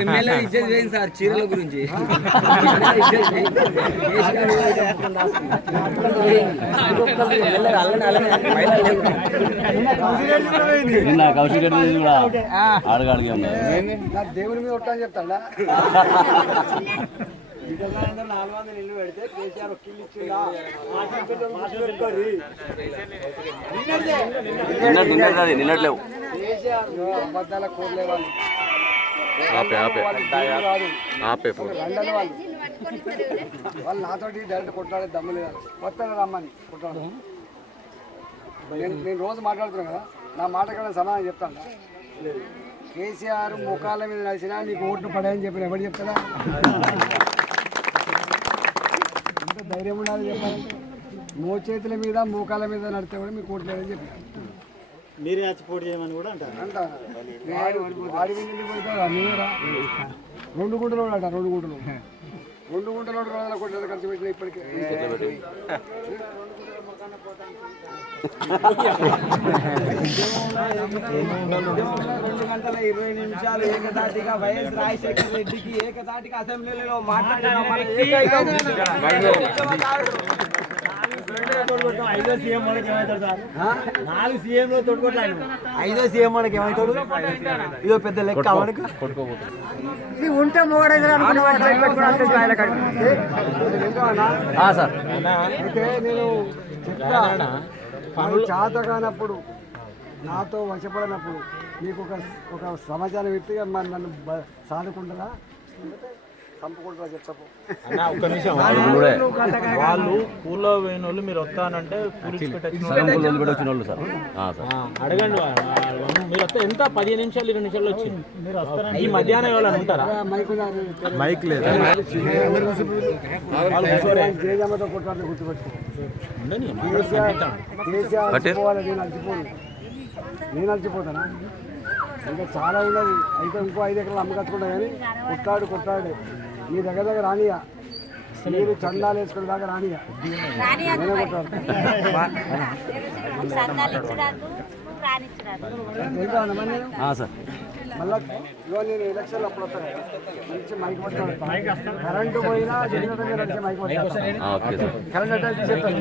MLA ఇచ్చేది వేయండి sir చీరల గురించి కౌశిక్ రెడ్డి కూడా అడగడిగి దేవుని మీద ఉంటా అని చెప్తాడా ఇల్లు పెడితే కేసీఆర్ ఒక ఇల్లు ఇచ్చిందా నిన్నట్లేవు కేసీఆర్ అబద్ధాల కోర్లే వాళ్ళు వాళ్ళు నాతోటి డైరెక్ట్ కొట్లాడే దమ్ము లేదు వస్తాను రమ్మని కొట్లాడు నేను రోజు మాట్లాడుతున్నాను కదా నా మాట కన్నా సమాధానం చెప్తాను కేసీఆర్ ముఖాల మీద నడిచినా నీకు ఓట్లు పడాయని చెప్పిన ఎవరు చెప్తారా ఇంత ధైర్యం ఉండాలని చెప్పాలంటే చేతుల మీద మోకాల మీద నడితే కూడా మీకు ఓట్లు లేదని చెప్పారు మీరే వచ్చి పోటీ చేయమని కూడా అంటారు వాడి మీరా 2 గుంటలు అట 2 గుంటలు 2 గుంటలు రోజుల కొట్టారు ఖర్చు పెట్టిన ఇప్పటికే 2 గంటల 20 నిమిషాలు ఏకదాటిగా వైఎస్ రాజశేఖర రెడ్డికి ఏకదాటిగా అసెంబ్లీలో మాట్లాడిన ఐదో సీఎం వాళ్ళకి ఏమవుతాడు సార్ 4 సీఎంలో తొడుకోవట్లేదు 5వ సీఎం వాళ్ళకి ఏమవుతాడు ఇదో పెద్ద లెక్క మనకు ఇది ఉంటే మోడైతే సార్ అయితే నేను చెప్తా చేత కానప్పుడు నాతో వశపడినప్పుడు మీకు ఒక సమాచారం ఇస్తే మరి నన్ను సాదుకుంటారా చంపుకుంటారా చెప్తాపు ఒక్క నిమిషం వాళ్ళు కూల్లో పోయిన వాళ్ళు మీరు వస్తానంటే అడగండి మీరు వస్తే ఎంత 15 నిమిషాలు 20 నిమిషాలు వచ్చింది మీరు వస్తారంటే ఈ మధ్యాహ్నం ఎవరైనా ఉంటారా మైక్ లేదు జయజమ్మతో కొట్లాడి గుర్తుపెట్టుకో నేను అలసిపోతానా ఇంకా చాలా ఉన్నది అయితే ఇంకో 5 ఎకరాలు అమ్మకచ్చుకుంటా కానీ కొట్లాడు మీ దగ్గర రానియా మీరు చందాలు వేసుకునే దాకా రానియా నేనే కొట్టాడు మళ్ళీ ఇవాళ నేను ఎలక్షన్లు అప్పుడు వస్తాను మంచి మైక్ పట్టుకుంటాను కరెంటు పోయినా జనరేటర్ మైక్ పట్టుకుంటాను కరెంట్ అటాక్ తీసేస్తాను